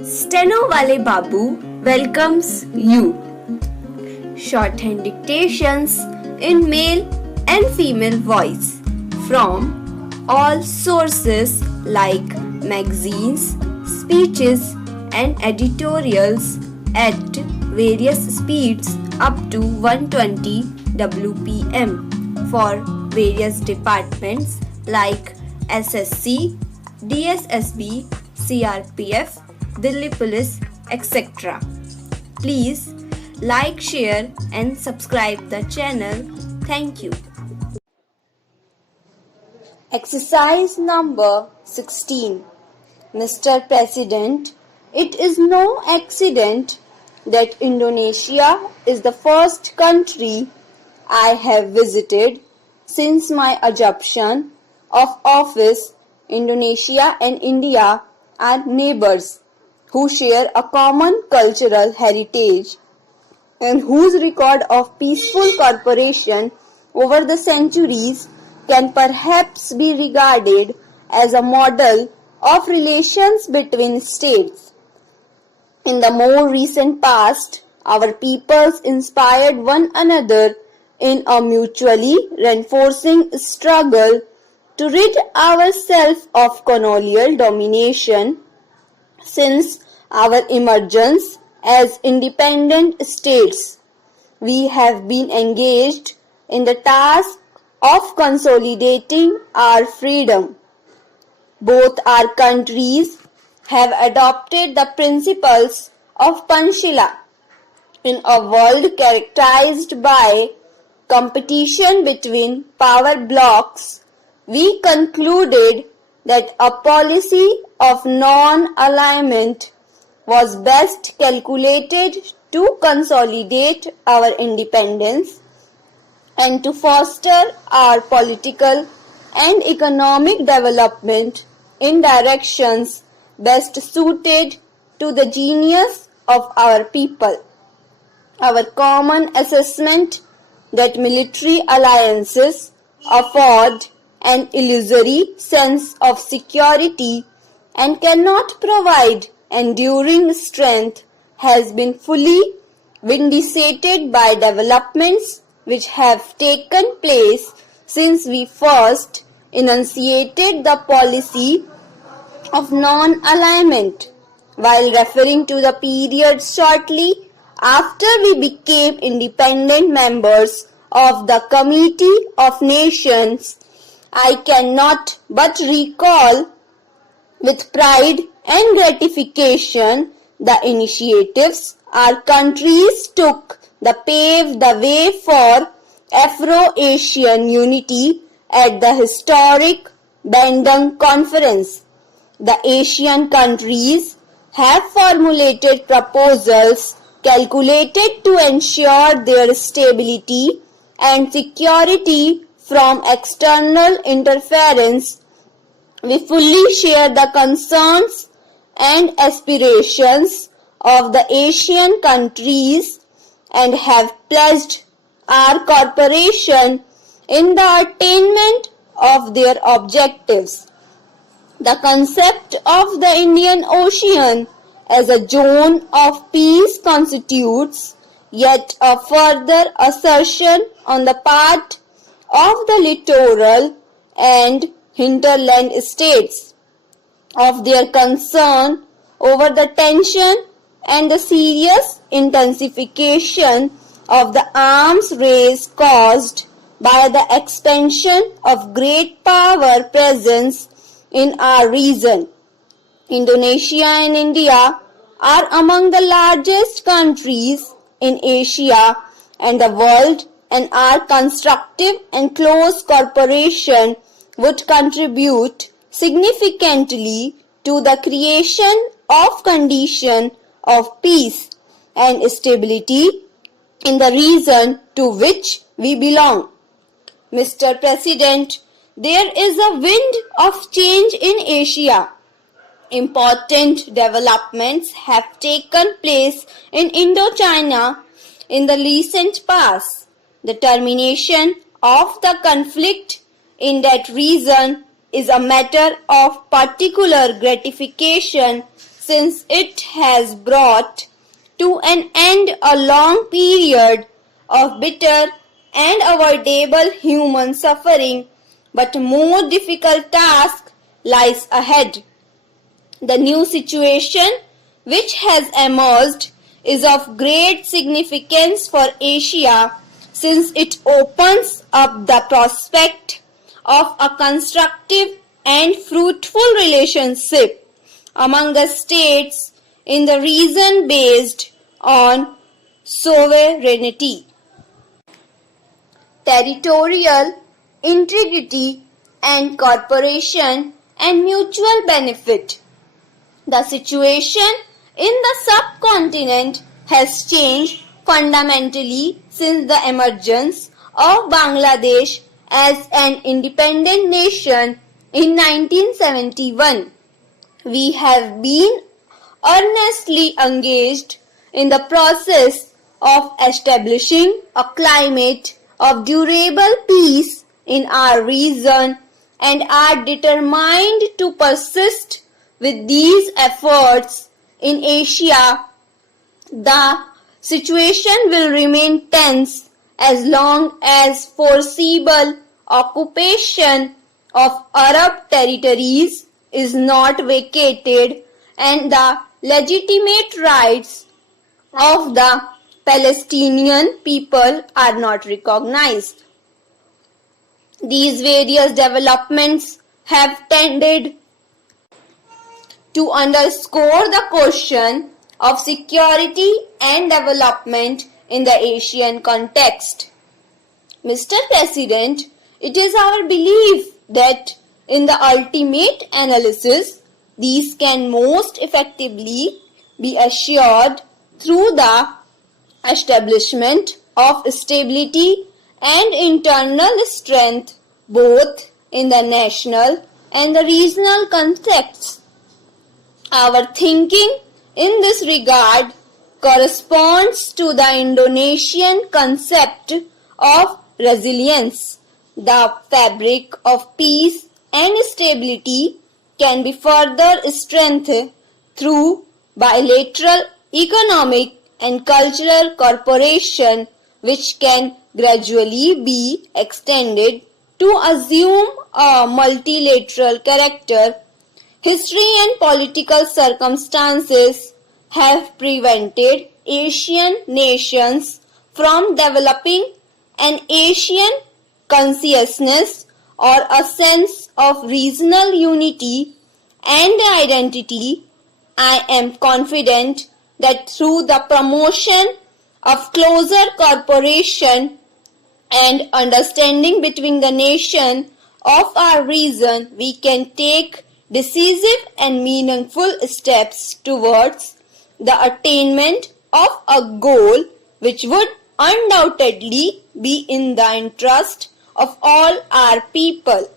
Stenowalebabu welcomes you. Shorthand dictations in male and female voice from all sources like magazines, speeches and editorials at various speeds up to 120 WPM for various departments like SSC, DSSSB, CRPF, Delhi Police, etc. Please like, share and subscribe the channel. Thank you. Exercise number 16. Mr. President, it is no accident that Indonesia is the first country I have visited since my assumption of office. Indonesia and India are neighbors who share a common cultural heritage and whose record of peaceful cooperation over the centuries can perhaps be regarded as a model of relations between states. In the more recent past, our peoples inspired one another in a mutually reinforcing struggle to rid ourselves of colonial domination. Since our emergence as independent states, we have been engaged in the task of consolidating our freedom. Both our countries have adopted the principles of Panchila. In a world characterized by competition between power blocks, we concluded that a policy of non-alignment was best calculated to consolidate our independence and to foster our political and economic development in directions best suited to the genius of our people. Our common assessment that military alliances afford an illusory sense of security and cannot provide enduring strength has been fully vindicated by developments which have taken place since we first enunciated the policy of non-alignment. While referring to the period shortly after we became independent members of the Committee of Nations, I cannot but recall with pride and gratification the initiatives our countries took that paved the way for Afro-Asian unity at the historic Bandung Conference. The Asian countries have formulated proposals calculated to ensure their stability and security from external interference. We fully share the concerns and aspirations of the Asian countries and have pledged our cooperation in the attainment of their objectives. The concept of the Indian Ocean as a zone of peace constitutes yet a further assertion on the part of the littoral and hinterland states of their concern over the tension and the serious intensification of the arms race caused by the expansion of great power presence in our region. Indonesia and India are among the largest countries in Asia and the world, and our constructive and close cooperation would contribute significantly to the creation of conditions of peace and stability in the region to which we belong. Mr. President, there is a wind of change in Asia. Important developments have taken place in Indochina in the recent past. The termination of the conflict in that region is a matter of particular gratification since it has brought to an end a long period of bitter and avoidable human suffering, but a more difficult task lies ahead. The new situation which has emerged is of great significance for Asia, since it opens up the prospect of a constructive and fruitful relationship among the states in the region based on sovereignty, territorial integrity, and cooperation and mutual benefit. The situation in the subcontinent has changed fundamentally since the emergence of Bangladesh as an independent nation in 1971. We have been earnestly engaged in the process of establishing a climate of durable peace in our region and are determined to persist with these efforts in Asia. The situation will remain tense as long as forcible occupation of Arab territories is not vacated and the legitimate rights of the Palestinian people are not recognized. These various developments have tended to underscore the question of security and development in the Asian context. Mr. President, it is our belief that in the ultimate analysis, these can most effectively be assured through the establishment of stability and internal strength both in the national and the regional contexts. Our thinking in this regard corresponds to the Indonesian concept of resilience. The fabric of peace and stability can be further strengthened through bilateral economic and cultural cooperation, which can gradually be extended to assume a multilateral character. History and political circumstances have prevented Asian nations from developing an Asian consciousness or a sense of regional unity and identity. I am confident that through the promotion of closer cooperation and understanding between the nations of our region, we can take decisive and meaningful steps towards the attainment of a goal which would undoubtedly be in the interest of all our people.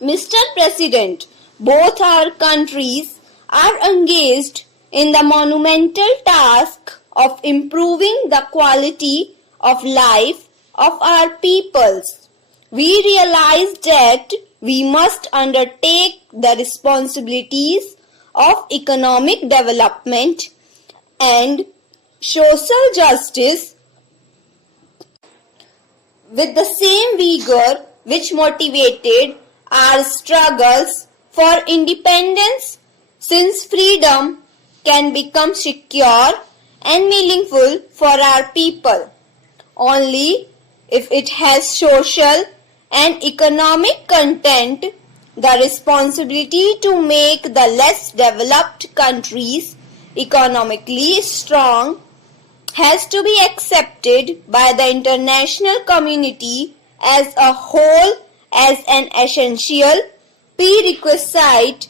Mr. President, both our countries are engaged in the monumental task of improving the quality of life of our peoples. We realize that we must undertake the responsibilities of economic development and social justice with the same vigor which motivated our struggles for independence, since freedom can become secure and meaningful for our people only if it has social and economic content. The responsibility to make the less developed countries economically strong has to be accepted by the international community as a whole as an essential prerequisite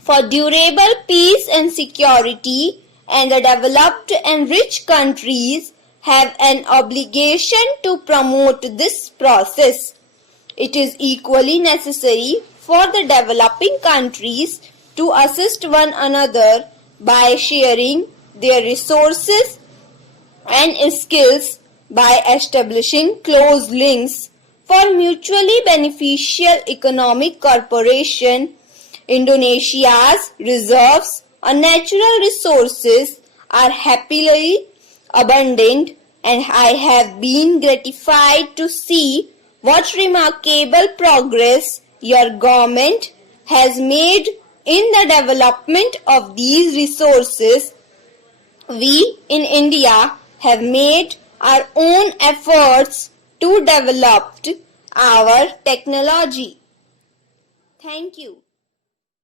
for durable peace and security, and the developed and rich countries have an obligation to promote this process. It is equally necessary for the developing countries to assist one another by sharing their resources and skills, by establishing close links for mutually beneficial economic cooperation. Indonesia's reserves our natural resources are happily abundant, and I have been gratified to see what remarkable progress your government has made in the development of these resources. We in India have made our own efforts to develop our technology. Thank you.